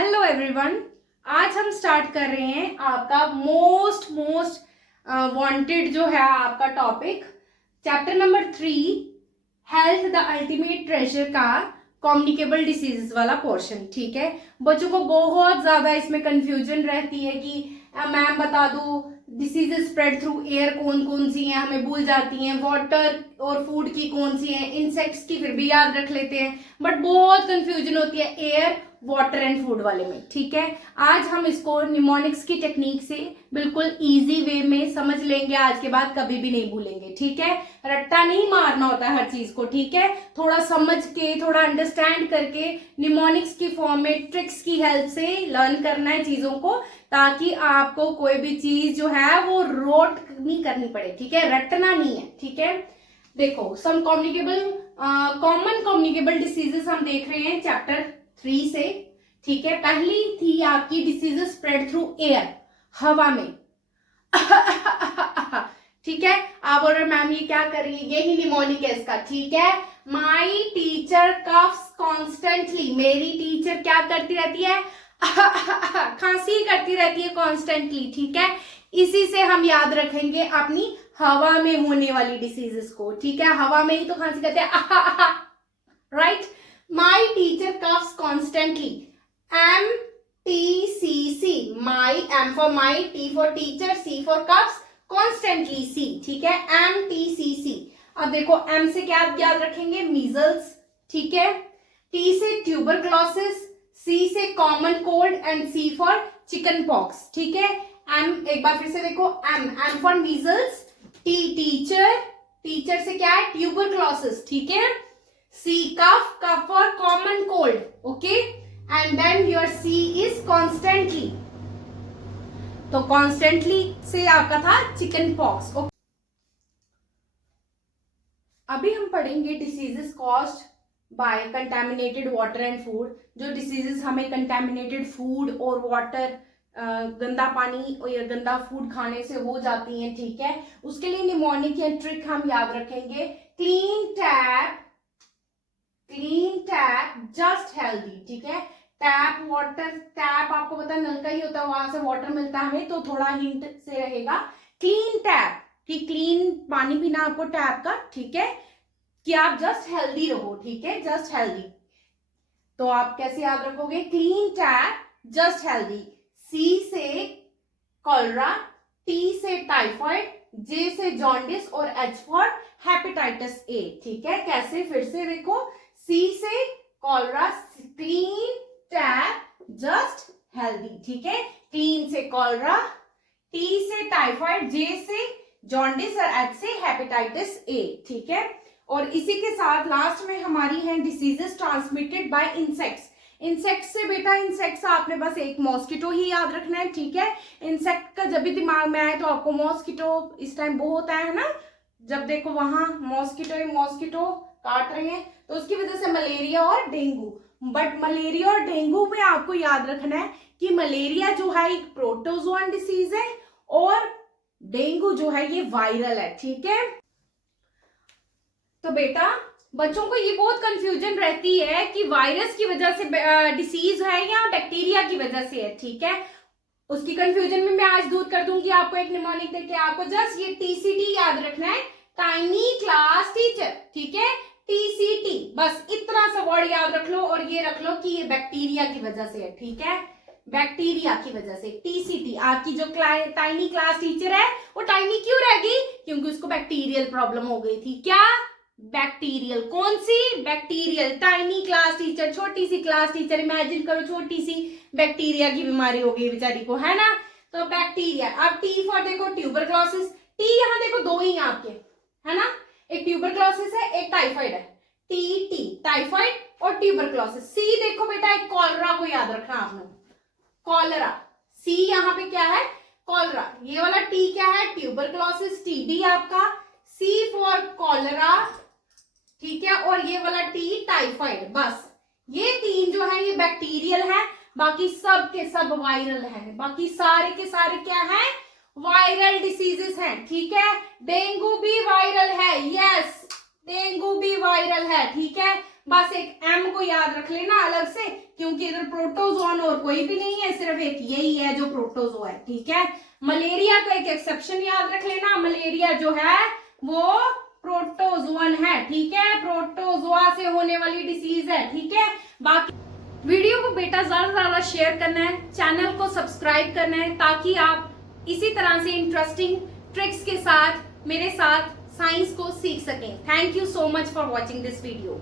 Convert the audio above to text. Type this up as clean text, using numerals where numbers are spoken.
Hello everyone. आज हम start कर रहे हैं आपका मोस्ट वांटेड जो है आपका topic, chapter number 3, health the ultimate treasure का कम्युनिकेबल डिसीजेस वाला पोर्शन। ठीक है, बच्चों को बहुत ज्यादा इसमें कंफ्यूजन रहती है कि मैम बता दो डिसीजेस स्प्रेड थ्रू एयर कौन कौन सी हैं, हमें भूल जाती हैं। वाटर और फूड की कौन सी हैं, इंसेक्ट्स की फिर भी याद रख लेते हैं, बट बहुत कंफ्यूजन होती है एयर, वाटर एंड फूड वाले में। ठीक है, आज हम इसको निमोनिक्स की टेक्निक से बिल्कुल इजी वे में समझ लेंगे, आज के बाद कभी भी नहीं भूलेंगे। ठीक है, रट्टा नहीं मारना होता है हर चीज को। ठीक है, थोड़ा समझ के, थोड़ा अंडरस्टैंड करके निमोनिक्स की फॉर्म में ट्रिक्स की हेल्प से लर्न करना है चीजों को, ताकि आपको कोई भी चीज जो है वो रोट नहीं करनी पड़े। ठीक है, रटना नहीं है। ठीक है, देखो सम कॉमन कम्युनिकेबल डिसीजेस हम देख रहे हैं चैप्टर 3 से। ठीक है, पहली थी आपकी डिसीजेस स्प्रेड थ्रू एयर, हवा में। ठीक है, आप बोल रहे मैम ये क्या कर रही है, यही निमोनिक है इसका। ठीक है, माई टीचर कफ्स कॉन्स्टेंटली, मेरी टीचर क्या करती रहती है, खांसी करती रहती है कॉन्स्टेंटली। ठीक है, इसी से हम याद रखेंगे अपनी हवा में होने वाली डिसीजेस को। ठीक है, हवा में ही तो खांसी करते हैं, right. My teacher coughs constantly, MTCC, my, M for my, T for teacher, C for coughs, constantly C। ठीक है, MTCC। अब देखो M से क्या याद रखेंगे, मीजल्स। ठीक है, T से ट्यूबरक्लोसिस, C से common cold and C for chicken pox. ठीक है, M एक बार फिर से देखो, M for measles, T teacher, teacher से क्या है, ट्यूबरक्लोसिस। ठीक है, C cough for common cold, okay, and then your C is constantly, तो कॉन्स्टेंटली से आपका था चिकन पॉक्स। अभी हम पढ़ेंगे diseases caused by contaminated water and food. जो डिसीजेस हमें कंटामिनेटेड फूड और वाटर, गंदा पानी या गंदा फूड खाने से हो जाती हैं। ठीक है, उसके लिए निमोनिक या ट्रिक हम याद रखेंगे, क्लीन टैप जस्ट हेल्दी। ठीक है, टैप वाटर, टैप आपको पता है नल का ही होता है, वहां से वाटर मिलता है हमें, तो थोड़ा हिंट से रहेगा क्लीन टैप, कि क्लीन पानी पीना आपको टैप का। ठीक है, कि आप जस्ट हेल्दी रहो। ठीक है, जस्ट हेल्दी, तो आप कैसे याद रखोगे, clean tap just healthy. C से कॉलरा, T से टाइफाइड, J से जॉन्डिस और H फॉर हेपेटाइटिस A। ठीक है, कैसे, फिर से देखो, C से cholera, clean tap just healthy. ठीक है, क्लीन से कॉलरा, T से टाइफाइड, J से जॉन्डिस और H से हेपेटाइटिस A। ठीक है, और इसी के साथ लास्ट में हमारी है diseases transmitted by insects. Insects से बेटा, इंसेक्ट्स आपने बस एक मॉस्किटो ही याद रखना है। ठीक है, इंसेक्ट का जब भी दिमाग में आए तो आपको मॉस्किटो, इस टाइम बहुत आया है ना, जब देखो वहां मॉस्किटो काट रहे हैं, तो उसकी वजह से मलेरिया और डेंगू। बट मलेरिया और डेंगू में आपको याद रखना है कि मलेरिया जो है एक प्रोटोजोअन डिसीज है और डेंगू जो है ये वायरल है। ठीक है, तो बेटा बच्चों को ये बहुत कंफ्यूजन रहती है कि वायरस की वजह से डिसीज है या बैक्टीरिया की वजह से है। ठीक है, उसकी कंफ्यूजन में मैं आज दूर कर दूंगी आपको एक निमोनिक देके। आपको जस्ट ये TCT याद रखना है, टाइनी क्लास टीचर। ठीक है, TCT, बस इतना सा वर्ड याद रख लो, और ये रख लो कि ये बैक्टीरिया की वजह से है। ठीक है, बैक्टीरिया की वजह से TCT। आपकी जो टाइनी क्लास टीचर है वो टाइनी क्यों रह गई, क्योंकि उसको बैक्टीरियल प्रॉब्लम हो गई थी। क्या, बैक्टीरियल, कौन सी, बैक्टीरियल। टाइनी क्लास टीचर, छोटी सी क्लास टीचर, इमेजिन करो छोटी सी बैक्टीरिया की बीमारी हो गई बेचारी को, है ना, तो बैक्टीरिया। अब T फॉर देखो ट्यूबरक्लोसिस, T यहाँ देखो दो ही आपके, है ना, एक ट्यूबरक्लोसिस है, एक टाइफाइड है। T टाइफाइड और ट्यूबरक्लोसिस। C देखो बेटा, एक कॉलरा को याद रखना आपने, कॉलरा। C यहाँ पे क्या है, कॉलरा। ये वाला T क्या है, ट्यूबरक्लोसिस, TB आपका। C फॉर कॉलरा, ठीक है, और ये वाला T टाइफाइड। बस ये तीन जो है ये बैक्टीरियल है, बाकी सब के सब वायरल है। बाकी सारे के सारे क्या है, वायरल डिसीजेस हैं। ठीक है, डेंगू भी वायरल है, यस, डेंगू भी वायरल है। ठीक है, बस एक एम को याद रख लेना अलग से, क्योंकि इधर प्रोटोजोन और कोई भी नहीं है, सिर्फ एक यही है जो प्रोटोजोआ है, ठीक है। मलेरिया का एक एक्सेप्शन याद रख लेना, मलेरिया जो है वो प्रोटोजोन है, ठीक है, प्रोटोजोआ से होने वाली डिसीज है, ठीक है। बाकी वीडियो को बेटा ज्यादा से ज्यादा शेयर करना है, चैनल को सब्सक्राइब करना है, ताकि आप इसी तरह से इंटरेस्टिंग ट्रिक्स के साथ मेरे साथ साइंस को सीख सकें। Thank you so much for watching this video.